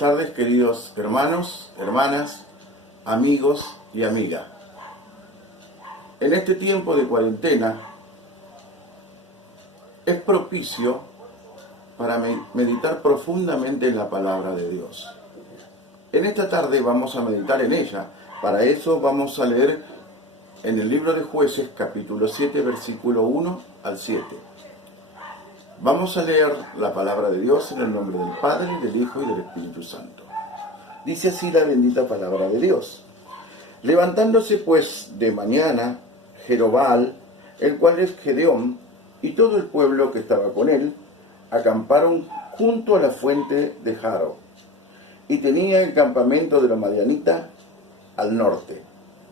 tardes, queridos hermanos, hermanas, amigos y amigas. En este tiempo de cuarentena es propicio para meditar profundamente en la palabra de Dios. En esta tarde vamos a meditar en ella. Para eso vamos a leer en el libro de Jueces, capítulo 7, versículo 1 al 7. Vamos a leer la palabra de Dios en el nombre del Padre, del Hijo y del Espíritu Santo. Dice así la bendita palabra de Dios. Levantándose pues de mañana Jerobbaal, el cual es Gedeón, y todo el pueblo que estaba con él, acamparon junto a la fuente de Jaro, y tenía el campamento de los madianitas al norte,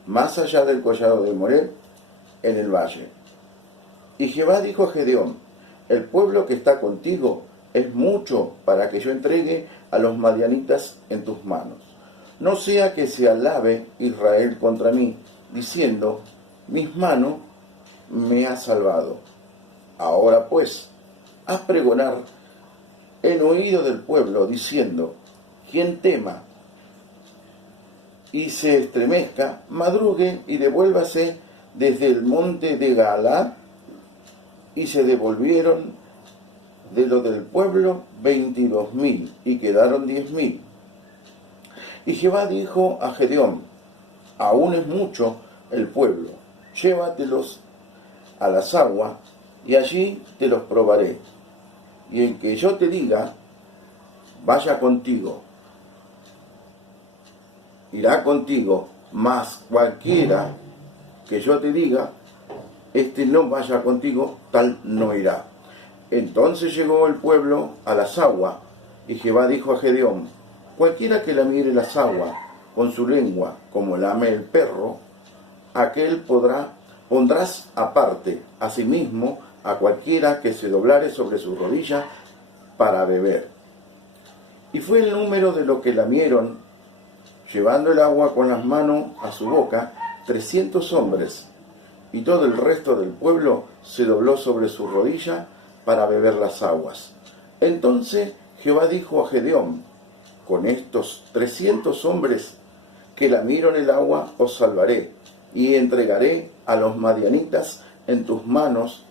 más allá del collado de Moré, en el valle. Y Jehová dijo a Gedeón: el pueblo que está contigo es mucho para que yo entregue a los madianitas en tus manos. No sea que se alabe Israel contra mí, diciendo: mis manos me ha salvado. Ahora pues, haz pregonar en oído del pueblo, diciendo: quien tema y se estremezca, madrugue y devuélvase desde el monte de Galaad. Y se devolvieron de lo del pueblo 22,000, y quedaron 10,000. Y Jehová dijo a Gedeón: aún es mucho el pueblo, llévatelos a las aguas, y allí te los probaré. Y el que yo te diga, vaya contigo, irá contigo, mas cualquiera que yo te diga, no vaya contigo, tal no irá. Entonces llegó el pueblo a las aguas, y Jehová dijo a Gedeón: cualquiera que lamiere las aguas con su lengua, como lame el perro, aquel pondrás aparte, asimismo a cualquiera que se doblare sobre su rodilla para beber. Y fue el número de los que lamieron, llevando el agua con las manos a su boca, 300 hombres. Y todo el resto del pueblo se dobló sobre su rodilla para beber las aguas. Entonces Jehová dijo a Gedeón: con estos 300 hombres que lamieron el agua os salvaré, y entregaré a los madianitas en tus manos,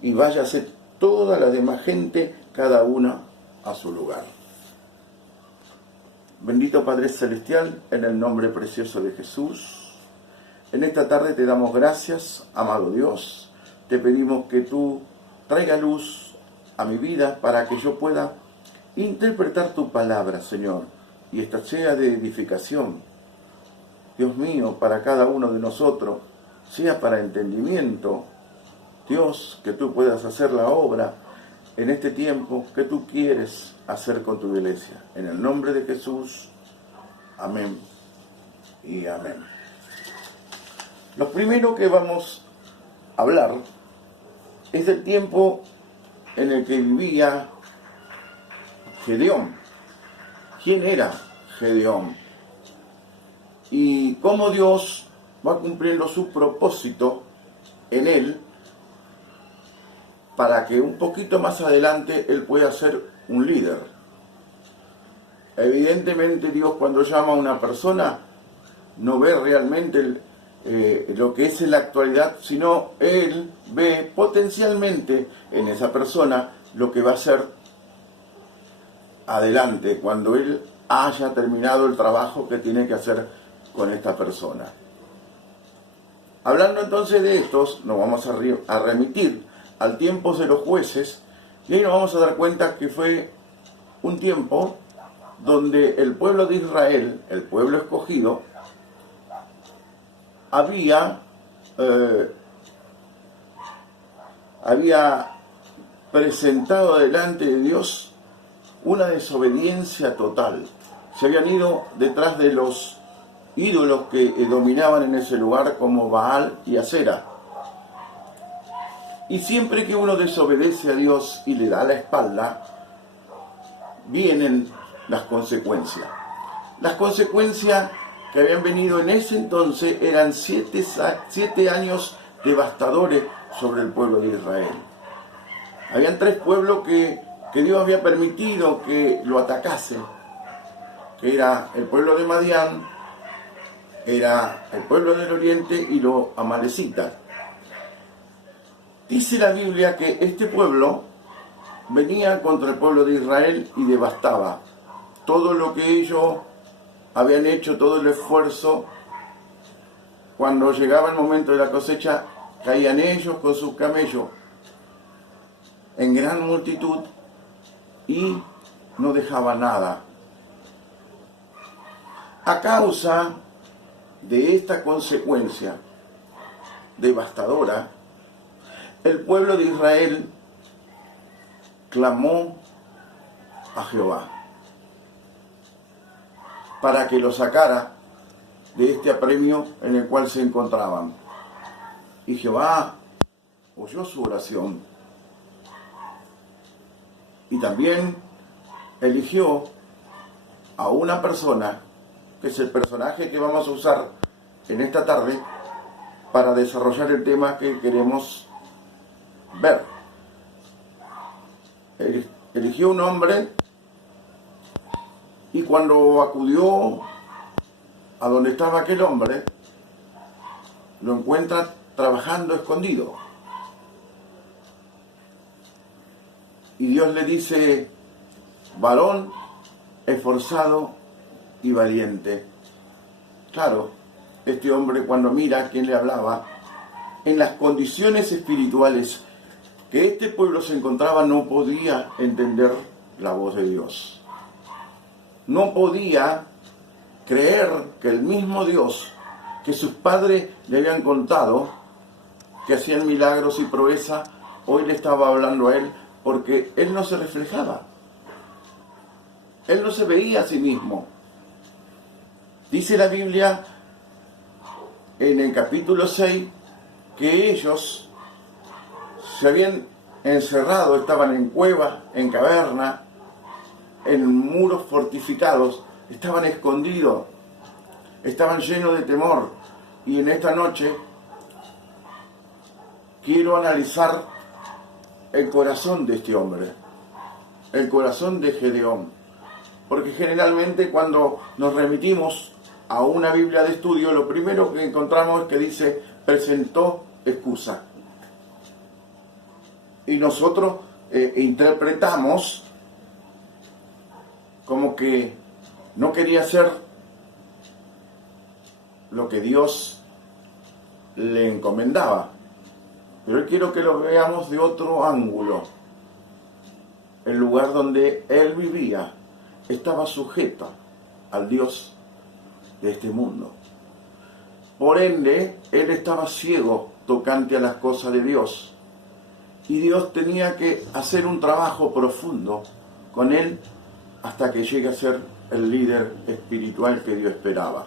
y váyase toda la demás gente, cada una a su lugar. Bendito Padre Celestial, en el nombre precioso de Jesús, en esta tarde te damos gracias, amado Dios. Te pedimos que tú traigas luz a mi vida para que yo pueda interpretar tu palabra, Señor, y esta sea de edificación, Dios mío, para cada uno de nosotros, sea para entendimiento. Dios, que tú puedas hacer la obra en este tiempo que tú quieres hacer con tu iglesia. En el nombre de Jesús, amén y amén. Lo primero que vamos a hablar es del tiempo en el que vivía Gedeón. ¿Quién era Gedeón? Y cómo Dios va cumpliendo su propósito en él para que un poquito más adelante él pueda ser un líder. Evidentemente Dios, cuando llama a una persona, no ve realmente lo que es en la actualidad, sino él ve potencialmente en esa persona lo que va a ser adelante, cuando él haya terminado el trabajo que tiene que hacer con esta persona. Hablando entonces de estos, nos vamos a remitir al tiempo de los jueces, y ahí nos vamos a dar cuenta que fue un tiempo donde el pueblo de Israel, el pueblo escogido, había presentado delante de Dios una desobediencia total. Se habían ido detrás de los ídolos que dominaban en ese lugar, como Baal y Asera. Y siempre que uno desobedece a Dios y le da la espalda, vienen las consecuencias. Las consecuencias que habían venido en ese entonces eran 7 años devastadores sobre el pueblo de Israel. Habían 3 pueblos que Dios había permitido que lo atacasen. que era el pueblo de Madián, era el pueblo del oriente y los amalecitas. Dice la Biblia que este pueblo venía contra el pueblo de Israel y devastaba todo lo que ellos habían hecho, todo el esfuerzo. Cuando llegaba el momento de la cosecha, caían ellos con sus camellos en gran multitud y no dejaban nada. A causa de esta consecuencia devastadora, el pueblo de Israel clamó a Jehová para que lo sacara de este apremio en el cual se encontraban. Y Jehová oyó su oración y también eligió a una persona, que es el personaje que vamos a usar en esta tarde para desarrollar el tema que queremos ver. Eligió un hombre y cuando acudió a donde estaba aquel hombre, lo encuentra trabajando escondido. Y Dios le dice: varón esforzado y valiente. Claro, este hombre, cuando mira a quién le hablaba, en las condiciones espirituales que este pueblo se encontraba, no podía entender la voz de Dios. No podía creer que el mismo Dios que sus padres le habían contado, que hacían milagros y proezas, hoy le estaba hablando a él, porque él no se reflejaba. Él no se veía a sí mismo. Dice la Biblia en el capítulo 6 que ellos se habían encerrado, estaban en cuevas, en cavernas, en muros fortificados, estaban escondidos, estaban llenos de temor. Y en esta noche quiero analizar el corazón de este hombre, el corazón de Gedeón. Porque generalmente cuando nos remitimos a una Biblia de estudio, lo primero que encontramos es que dice: presentó excusa. Y nosotros interpretamos como que no quería hacer lo que Dios le encomendaba. Pero quiero que lo veamos de otro ángulo. El lugar donde él vivía estaba sujeto al Dios de este mundo. Por ende, él estaba ciego tocante a las cosas de Dios. Y Dios tenía que hacer un trabajo profundo con él hasta que llegue a ser el líder espiritual que Dios esperaba.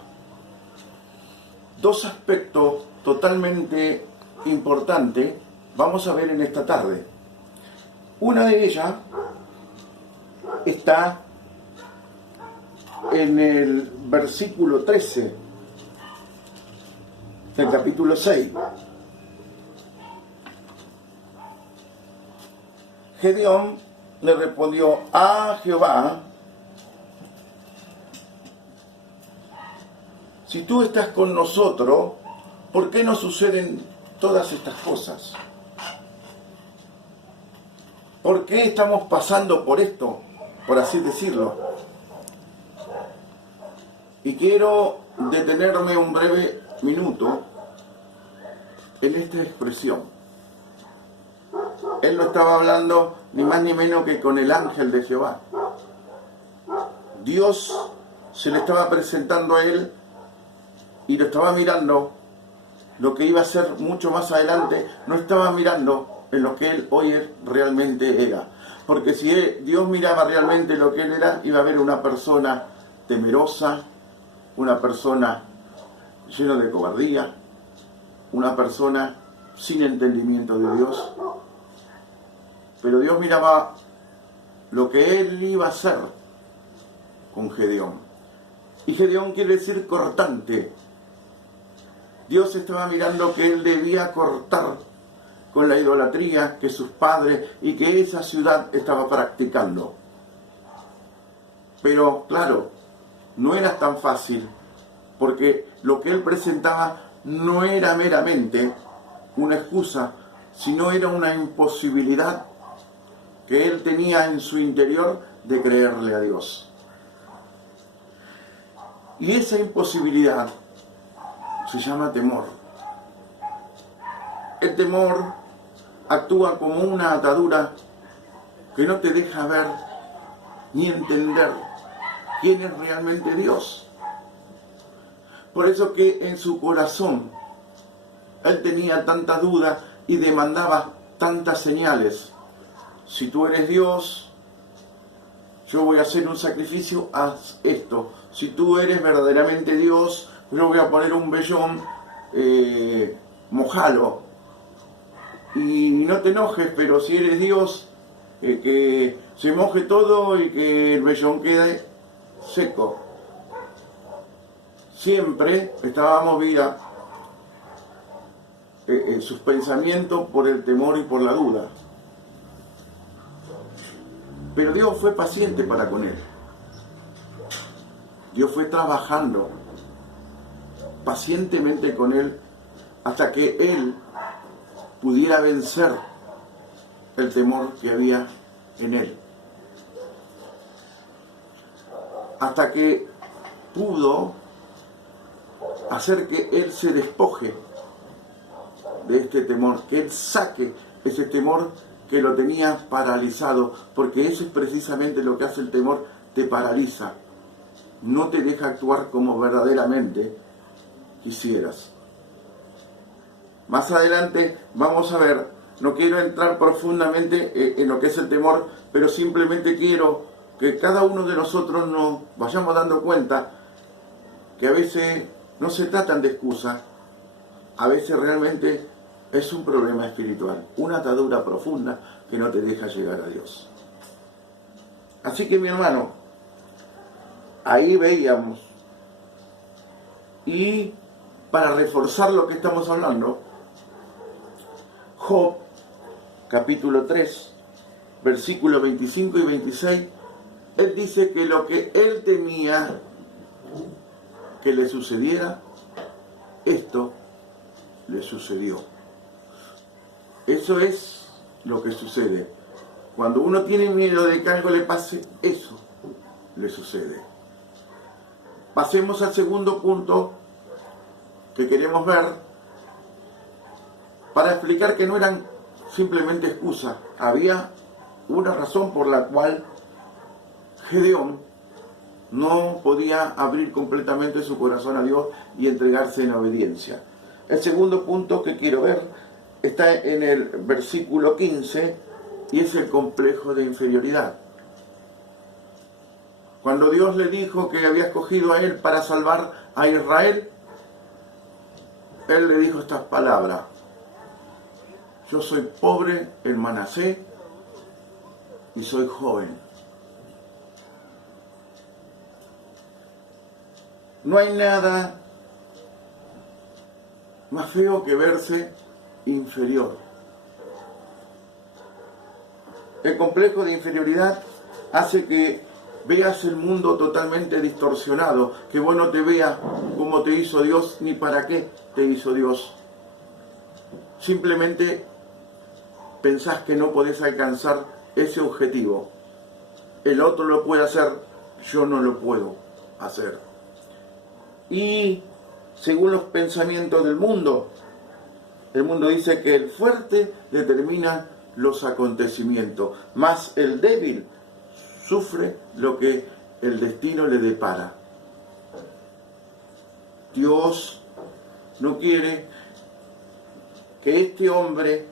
Dos aspectos totalmente importantes vamos a ver en esta tarde. Una de ellas está en el versículo 13 del capítulo 6. Gedeón le respondió a Jehová: si tú estás con nosotros, ¿por qué nos suceden todas estas cosas? ¿Por qué estamos pasando por esto, por así decirlo? Y quiero detenerme un breve minuto en esta expresión. Él no estaba hablando ni más ni menos que con el ángel de Jehová. Dios se le estaba presentando a él y lo estaba mirando lo que iba a ser mucho más adelante. No estaba mirando en lo que él hoy realmente era. Porque si Dios miraba realmente lo que él era, iba a ver una persona temerosa, una persona llena de cobardía, una persona sin entendimiento de Dios. Pero Dios miraba lo que él iba a hacer con Gedeón. Y Gedeón quiere decir cortante. Dios estaba mirando que él debía cortar con la idolatría que sus padres y que esa ciudad estaba practicando. Pero claro, no era tan fácil, porque lo que él presentaba no era meramente una excusa, sino era una imposibilidad que él tenía en su interior de creerle a Dios. Y esa imposibilidad se llama temor. El temor actúa como una atadura que no te deja ver ni entender quién es realmente Dios. Por eso que en su corazón él tenía tanta duda y demandaba tantas señales. Si tú eres Dios, yo voy a hacer un sacrificio, haz esto. Si tú eres verdaderamente Dios, yo voy a poner un vellón, mojalo. Y no te enojes, pero si eres Dios, que se moje todo y que el vellón quede seco. Siempre estaba movida sus pensamientos por el temor y por la duda. Pero Dios fue paciente para con él. Dios fue trabajando pacientemente con él hasta que él pudiera vencer el temor que había en él. Hasta que pudo hacer que él se despoje de este temor, que él saque ese temor que lo tenía paralizado, porque eso es precisamente lo que hace el temor, te paraliza, no te deja actuar como verdaderamente quisieras. Más adelante vamos a ver, no quiero entrar profundamente en lo que es el temor, pero simplemente quiero que cada uno de nosotros nos vayamos dando cuenta que a veces no se tratan de excusas, a veces realmente es un problema espiritual, una atadura profunda que no te deja llegar a Dios. Así que mi hermano, ahí veíamos, y para reforzar lo que estamos hablando, Job, capítulo 3, versículos 25 y 26, él dice que lo que él temía que le sucediera, esto le sucedió. Eso es lo que sucede. Cuando uno tiene miedo de que algo le pase, eso le sucede. Pasemos al segundo punto que queremos ver para explicar que no eran simplemente excusas. Había una razón por la cual Gedeón no podía abrir completamente su corazón a Dios y entregarse en obediencia. El segundo punto que quiero ver está en el versículo 15 y es el complejo de inferioridad. Cuando Dios le dijo que había escogido a él para salvar a Israel, él le dijo estas palabras: yo soy pobre en Manasés y soy joven. No hay nada más feo que verse inferior. El complejo de inferioridad hace que veas el mundo totalmente distorsionado, que vos no te veas como te hizo Dios ni para qué te hizo Dios. Simplemente pensás que no podés alcanzar ese objetivo. El otro lo puede hacer, yo no lo puedo hacer. Y según los pensamientos del mundo, el mundo dice que el fuerte determina los acontecimientos, más el débil sufre lo que el destino le depara. Dios no quiere que este hombre,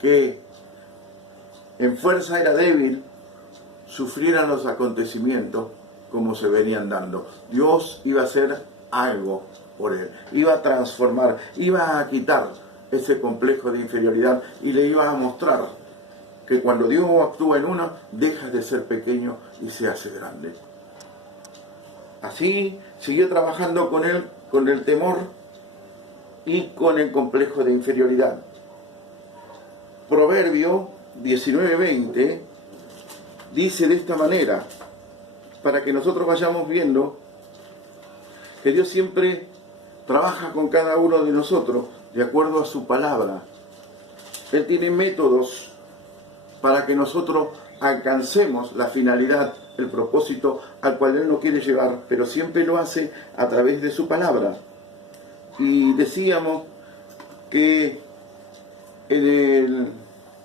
que en fuerza era débil, sufriera los acontecimientos como se venían dando. Dios iba a hacer algo por él, iba a transformar, iba a quitar ese complejo de inferioridad y le iba a mostrar que cuando Dios actúa en uno, deja de ser pequeño y se hace grande. Así siguió trabajando con él, con el temor y con el complejo de inferioridad. Proverbio 19:20 dice de esta manera: para que nosotros vayamos viendo que Dios siempre trabaja con cada uno de nosotros de acuerdo a su palabra. Él tiene métodos para que nosotros alcancemos la finalidad, el propósito al cual Él nos quiere llevar, pero siempre lo hace a través de su palabra. Y decíamos que en el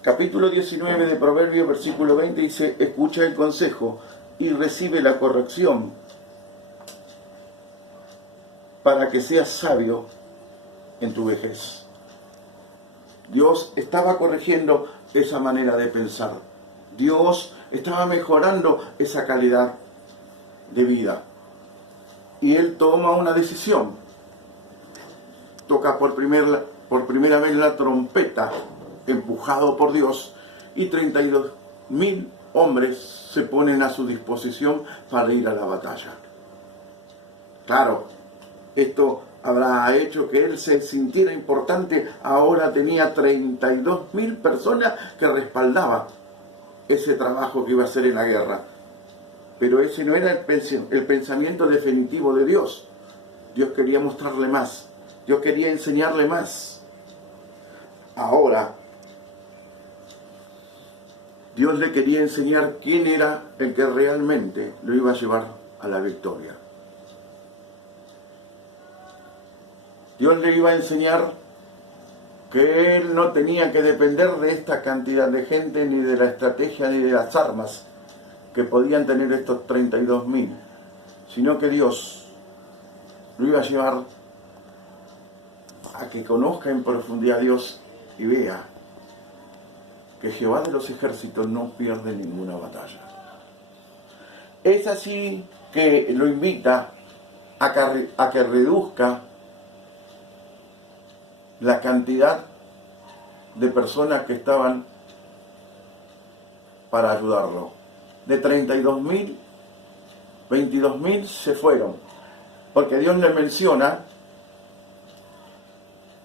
capítulo 19 de Proverbios, versículo 20, dice: escucha el consejo y recibe la corrección, para que seas sabio en tu vejez. Dios estaba corrigiendo esa manera de pensar. Dios estaba mejorando esa calidad de vida. Y Él toma una decisión. Toca por primera vez la trompeta, empujado por Dios, y 32.000 hombres se ponen a su disposición para ir a la batalla. Claro, esto habrá hecho que él se sintiera importante. Ahora tenía 32.000 personas que respaldaban ese trabajo que iba a hacer en la guerra. Pero ese no era el pensamiento definitivo de Dios. Dios quería mostrarle más. Dios quería enseñarle más. Ahora, Dios le quería enseñar quién era el que realmente lo iba a llevar a la victoria. Dios le iba a enseñar que él no tenía que depender de esta cantidad de gente, ni de la estrategia, ni de las armas que podían tener estos 32.000, sino que Dios lo iba a llevar a que conozca en profundidad a Dios y vea que Jehová de los ejércitos no pierde ninguna batalla. Es así que lo invita a que reduzca la cantidad de personas que estaban para ayudarlo. De 32.000, 22.000 se fueron, porque Dios le menciona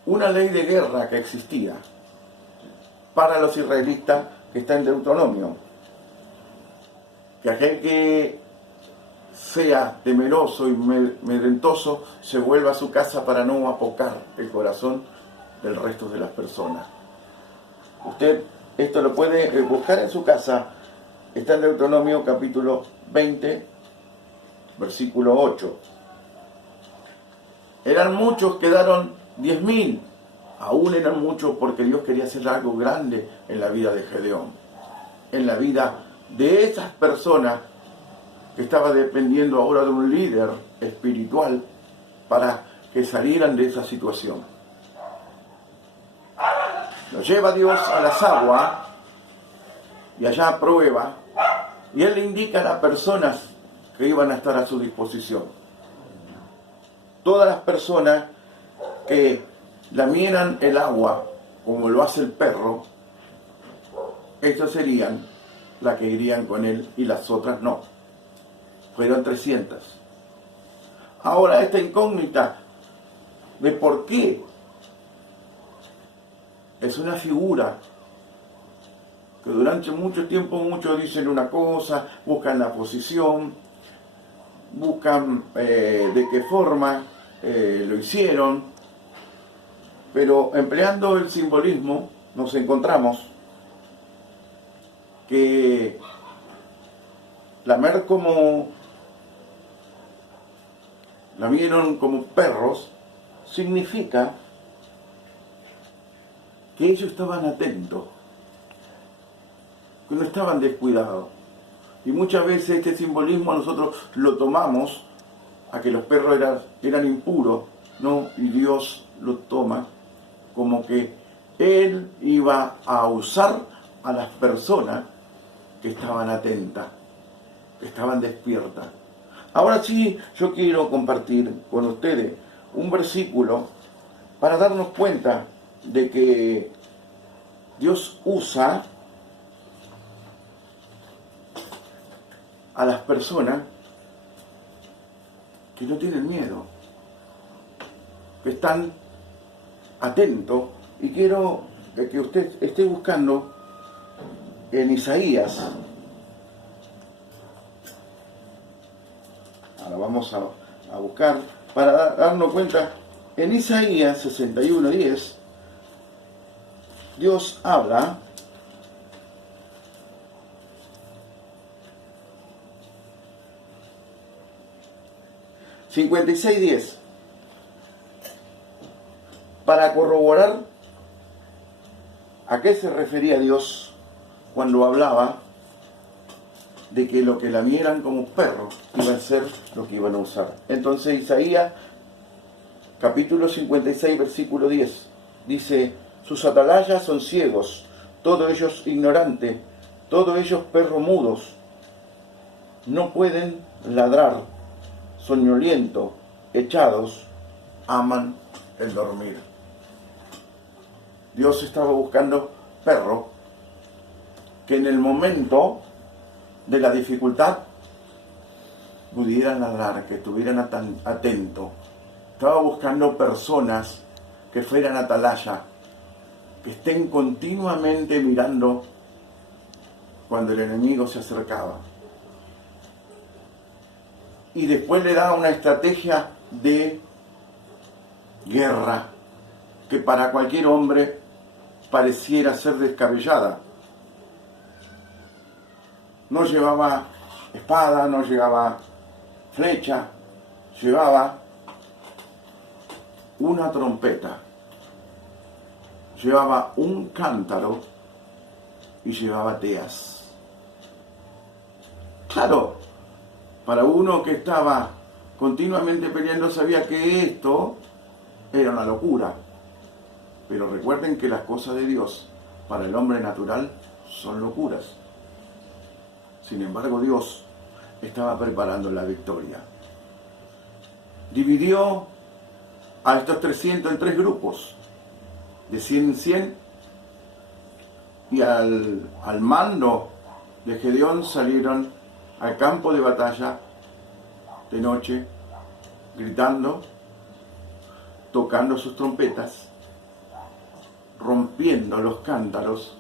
una ley de guerra que existía para los israelitas, que está en Deuteronomio, que aquel que sea temeroso y medrentoso se vuelva a su casa para no apocar el corazón del resto de las personas. Usted esto lo puede buscar en su casa. Está en Deuteronomio capítulo 20, versículo 8. Eran muchos, quedaron 10.000. Aún eran muchos porque Dios quería hacer algo grande en la vida de Gedeón, en la vida de esas personas que estaba dependiendo ahora de un líder espiritual para que salieran de esa situación. Lo lleva Dios a las aguas y allá prueba, y Él le indica a las personas que iban a estar a su disposición. Todas las personas que lamieran el agua como lo hace el perro, estas serían las que irían con Él y las otras no. Fueron 300. Ahora esta incógnita de por qué es una figura que durante mucho tiempo muchos dicen una cosa, buscan la posición, buscan de qué forma lo hicieron, pero empleando el simbolismo nos encontramos que lamieron como perros significa que ellos estaban atentos, que no estaban descuidados. Y muchas veces este simbolismo nosotros lo tomamos a que los perros eran impuros, ¿no? Y Dios lo toma como que Él iba a usar a las personas que estaban atentas, que estaban despiertas. Ahora sí, yo quiero compartir con ustedes un versículo para darnos cuenta de que Dios usa a las personas que no tienen miedo, que están atentos. Y quiero que usted esté buscando en Isaías Ahora vamos a buscar para darnos cuenta. En Isaías 61:10, Dios habla (56:10) para corroborar a qué se refería Dios cuando hablaba de que lo que lamieran como perros iba a ser lo que iban a usar. Entonces Isaías capítulo 56 versículo 10 dice: sus atalayas son ciegos, todos ellos ignorantes, todos ellos perros mudos, no pueden ladrar, soñolientos, echados, aman el dormir. Dios estaba buscando perros que en el momento de la dificultad pudieran ladrar, que estuvieran atentos. Estaba buscando personas que fueran atalaya, que estén continuamente mirando cuando el enemigo se acercaba. Y después le da una estrategia de guerra que para cualquier hombre pareciera ser descabellada. No llevaba espada, no llevaba flecha, llevaba una trompeta, llevaba un cántaro y llevaba teas. Claro, para uno que estaba continuamente peleando sabía que esto era una locura. Pero recuerden que las cosas de Dios para el hombre natural son locuras. Sin embargo, Dios estaba preparando la victoria. Dividió a estos 300 en 3 grupos, de 100 en 100, y al mando de Gedeón salieron al campo de batalla de noche, gritando, tocando sus trompetas, rompiendo los cántaros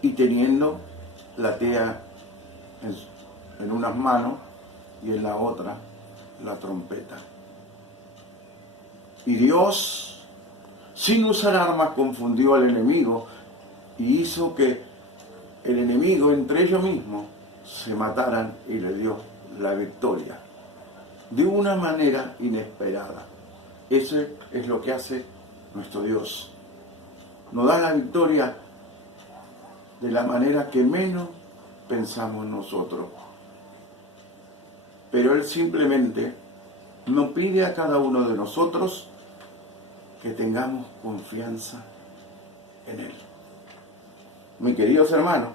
y teniendo la tea en unas manos y en la otra la trompeta. Y Dios, sin usar armas, confundió al enemigo y hizo que el enemigo entre ellos mismos se mataran y le dio la victoria de una manera inesperada. Eso es lo que hace nuestro Dios. Nos da la victoria de la manera que menos pensamos nosotros. Pero Él simplemente nos pide a cada uno de nosotros que tengamos confianza en Él. Mis queridos hermanos,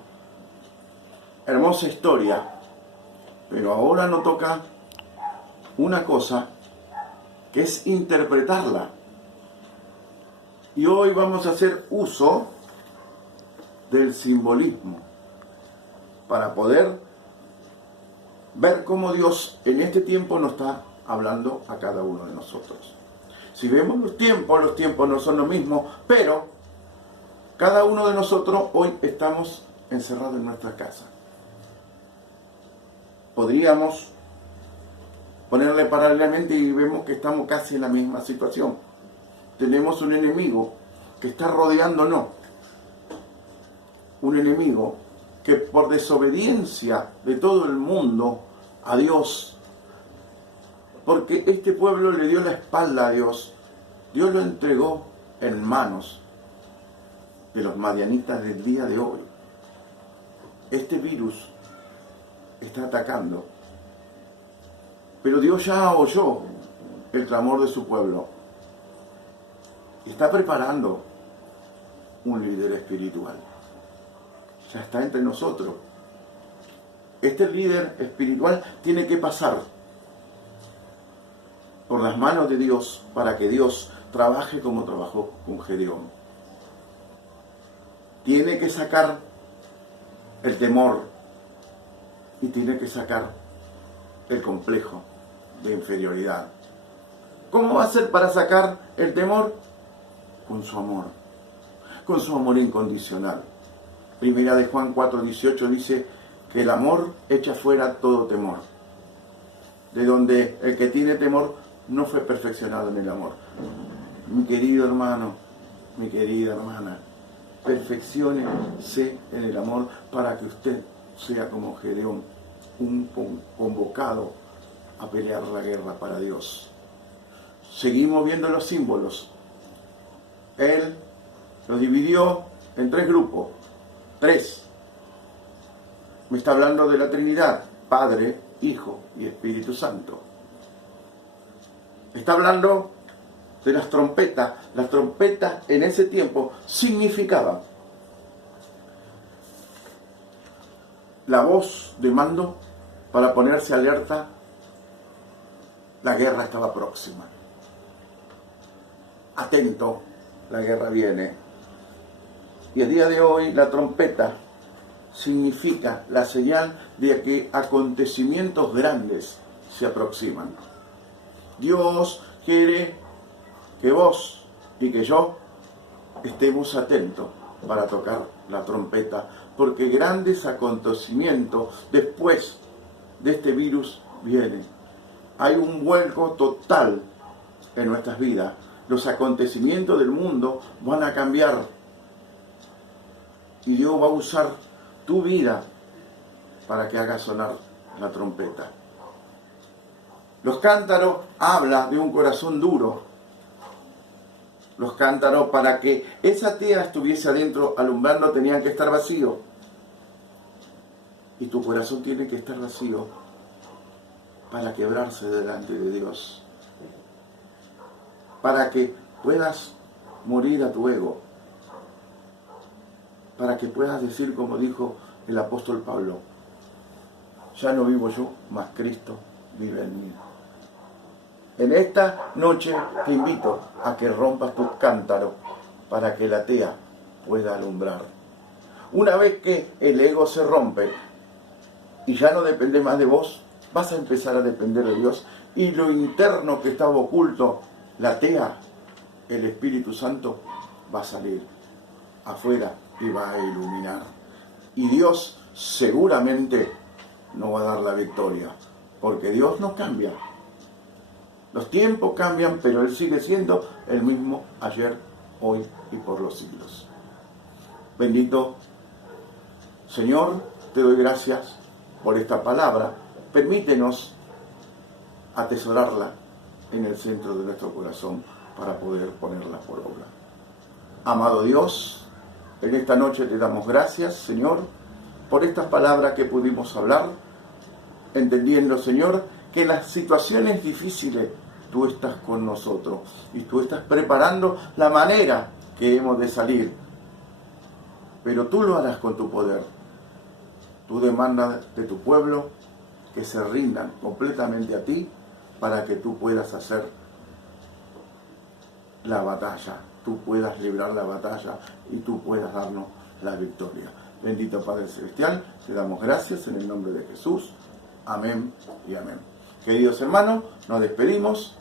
hermosa historia, pero ahora nos toca una cosa que es interpretarla. Y hoy vamos a hacer uso del simbolismo para poder ver cómo Dios en este tiempo nos está hablando a cada uno de nosotros. Si vemos los tiempos no son lo mismo, pero cada uno de nosotros hoy estamos encerrados en nuestra casa. Podríamos ponerle paralelamente y vemos que estamos casi en la misma situación. Tenemos un enemigo que está rodeándonos. Un enemigo que por desobediencia de todo el mundo a Dios, porque este pueblo le dio la espalda a Dios, Dios lo entregó en manos de los madianitas del día de hoy. Este virus está atacando, pero Dios ya oyó el clamor de su pueblo y está preparando un líder espiritual. Ya está entre nosotros. Este líder espiritual tiene que pasar por las manos de Dios para que Dios trabaje como trabajó con Gedeón. Tiene que sacar el temor y tiene que sacar el complejo de inferioridad. ¿Cómo va a ser para sacar el temor? Con su amor incondicional. Primera de Juan 4:18 dice que el amor echa fuera todo temor. de donde el que tiene temor no fue perfeccionado en el amor. Mi querido hermano, mi querida hermana, perfecciónese en el amor para que usted sea como Gedeón, un convocado a pelear la guerra para Dios. Seguimos viendo los símbolos. Él los dividió en 3 grupos. 3. Me está hablando de la Trinidad, Padre, Hijo y Espíritu Santo. Está hablando de las trompetas. Las trompetas en ese tiempo significaban la voz de mando para ponerse alerta. La guerra estaba próxima. Atento, la guerra viene. Y el día de hoy la trompeta significa la señal de que acontecimientos grandes se aproximan. Dios quiere que vos y que yo estemos atentos para tocar la trompeta, porque grandes acontecimientos después de este virus vienen. Hay un vuelco total en nuestras vidas. Los acontecimientos del mundo van a cambiar y Dios va a usar tu vida para que haga sonar la trompeta. Los cántaros hablan de un corazón duro. Los cántaros, para que esa tea estuviese adentro alumbrando, tenían que estar vacíos. Y tu corazón tiene que estar vacío para quebrarse delante de Dios. Para que puedas morir a tu ego. Para que puedas decir, como dijo el apóstol Pablo, ya no vivo yo, mas Cristo vive en mí. En esta noche te invito a que rompas tus cántaros para que la tea pueda alumbrar. Una vez que el ego se rompe y ya no depende más de vos, vas a empezar a depender de Dios, y lo interno que estaba oculto, la tea, el Espíritu Santo, va a salir afuera y va a iluminar. Y Dios seguramente no va a dar la victoria, porque Dios no cambia. Los tiempos cambian, pero Él sigue siendo el mismo ayer, hoy y por los siglos. Bendito Señor, te doy gracias por esta palabra. Permítenos atesorarla en el centro de nuestro corazón para poder ponerla por obra. Amado Dios, en esta noche te damos gracias, Señor, por estas palabras que pudimos hablar, entendiendo, Señor, que en las situaciones difíciles tú estás con nosotros y tú estás preparando la manera que hemos de salir. Pero tú lo harás con tu poder. Tú demandas de tu pueblo que se rindan completamente a ti para que tú puedas hacer la batalla, tú puedas librar la batalla y tú puedas darnos la victoria. Bendito Padre Celestial, te damos gracias en el nombre de Jesús. Amén y amén. Queridos hermanos, nos despedimos.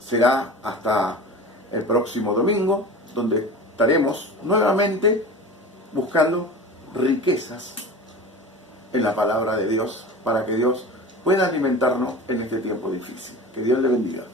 Será hasta el próximo domingo, donde estaremos nuevamente buscando riquezas en la palabra de Dios, para que Dios pueda alimentarnos en este tiempo difícil. Que Dios le bendiga.